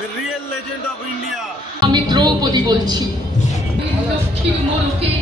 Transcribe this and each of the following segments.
The real legend of India. আমি দ্রৌপদী বলছি, লক্ষ্মীর মোড়কে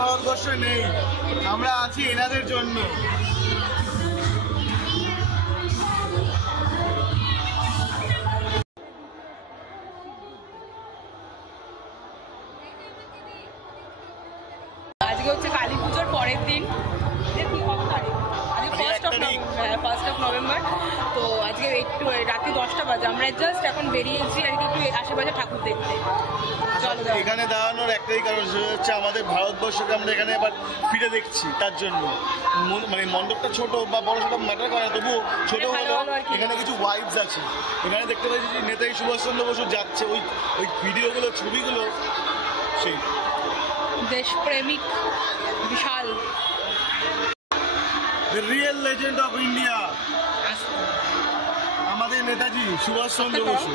ভারতবর্ষে নেই, আমরা আছি এনাদের জন্য। আজকে হচ্ছে কালী পুজোর পরের দিন, ফার্স্ট অফ নভেম্বর। তো আজকে একটু রাত্রি 10টা বাজে, আমরা জাস্ট এখন বেরিয়েছি আর কি একটু আশেপাশে ঠাকুর দেখতে। এখানে দাঁড়ানোর একটাই কারণ হচ্ছে আমাদের ভারতবর্ষকে আমরা এখানে আবার ফিরে দেখছি, তার জন্য। মানে মণ্ডপটা ছোট বা বড় ছোট ম্যাটার করে না, তবুও ছোট হলেও এখানে কিছু ওয়াইবস আছে। এখানে দেখতে পাচ্ছি যে নেতাজি সুভাষচন্দ্র বসু যাচ্ছে, ওই ভিডিওগুলো, ছবিগুলো সেই দেশপ্রেমিক বিশাল। The real legend of India. আমাদের নেতাজি সুভাষচন্দ্র বসু।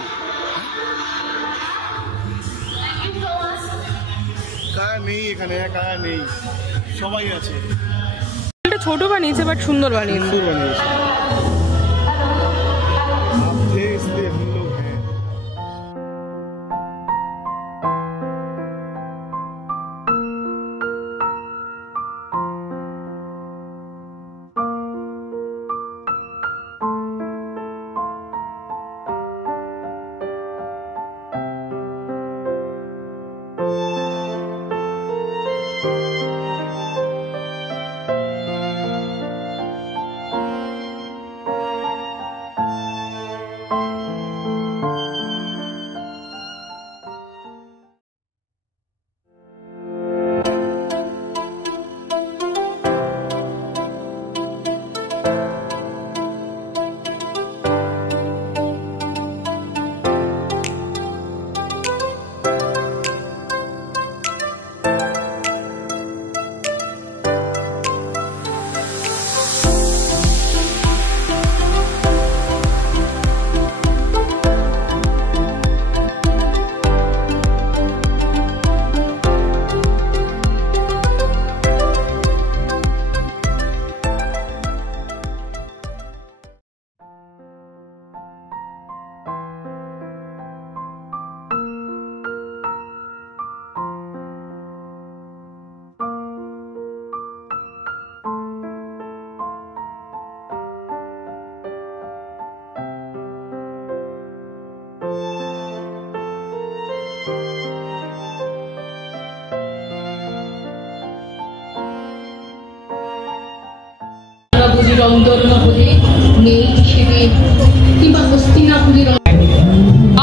কারা নেই এখানে, কারা নেই, সবাই আছে। ছোট বানিয়েছে বাট সুন্দর বানিয়েছে।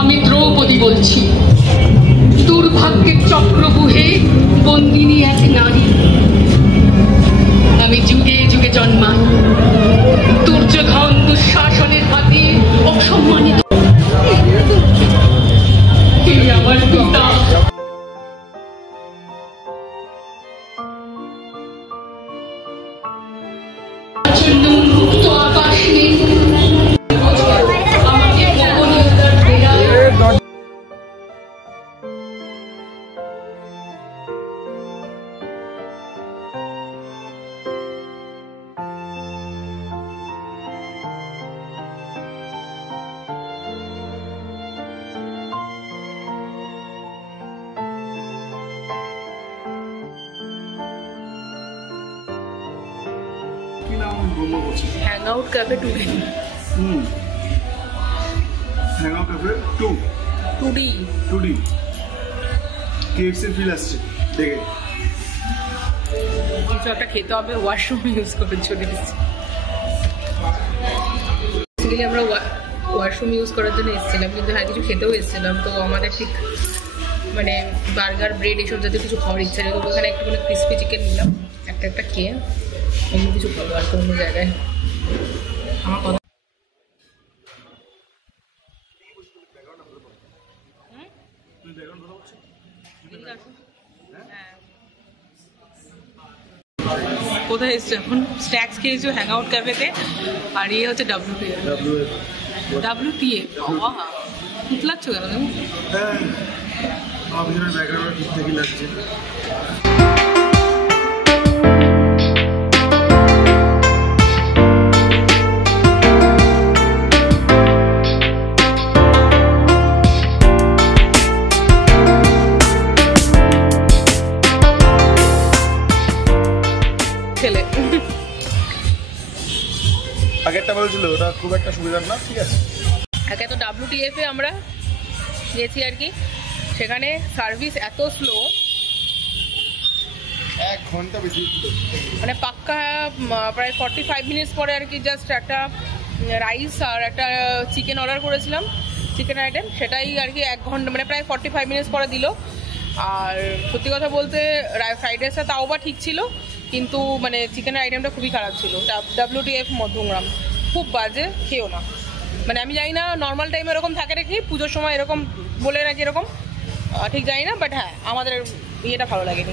আমি দ্রৌপদী বলছি, দুর্ভাগ্যের চক্রবুহে বন্দিনী এক নারী। আমি যুগে যুগে জন্মাই, দুর্যোধন দুঃশাসনের হাতে অসম্মানিত। আমার পিতা মুক্ত বলবো বলছি hang out cafe today. Hang out cafe today KFC feel আসছে দেখে। কিছু একটা খেতে হবে, ওয়াশরুম ইউজ করে চলে এসেছি। বেসিক্যালি আমরা ওয়াশরুম ইউজ করার জন্য এসেছিলাম, কিন্তু হ্যাঁ কিছু খেতেও এসেছিলাম। তো আমাদের ঠিক মানে বার্গার ব্রেড এসব যাতে কিছু খাওয়ার ইচ্ছা নেই, তো ওখানে একটুখানি ক্রিস্পি চিকেন নিলাম, একটা খেয়ে অন্য কিছু খাবো আর অন্য জায়গায়। আমার কথা কোথায় এসছো এখন? স্ন্যাক্স খেয়েছো হ্যাং আউট ক্যাফেতে, আর ইয়ে হচ্ছে WTF। বাবা উতলাচ্ছ কেন তুমি? হ্যাঁ আমার পিছনে ব্যাকগ্রাউন্ডটা ঠিকঠাকই লাগছে। ছেলে আগেরটা বলেছিল ওটা খুব একটা সুবিধার না, ঠিক আছে। আগে তো WTF এ আমরা গেছি আর কি, সেখানে সার্ভিস এত স্লো, 1 ঘন্টা বেশি, মানে পাক্কা প্রায় 45 মিনিটস পরে আর কি জাস্ট একটা রাইস আর একটা চিকেন অর্ডার করেছিলাম, চিকেন আইটেম, সেটাই আর কি 1 ঘন্টা মানে প্রায় 45 মিনিটস পরে দিল। আর সত্যি কথা বলতে ফ্রাইড রাইসটা তাও বা ঠিক ছিল, কিন্তু মানে চিকেনের আইটেমটা খুবই খারাপ ছিল। WTF মধ্যমগ্রাম, খুব বাজে, খেয়েও না। মানে আমি জানি না নর্মাল টাইমে এরকম থাকে নাকি, পুজোর সময় এরকম বলে নাকি এরকম, ঠিক জানি না, বাট হ্যাঁ আমাদের ইয়েটা ভালো লাগেনি।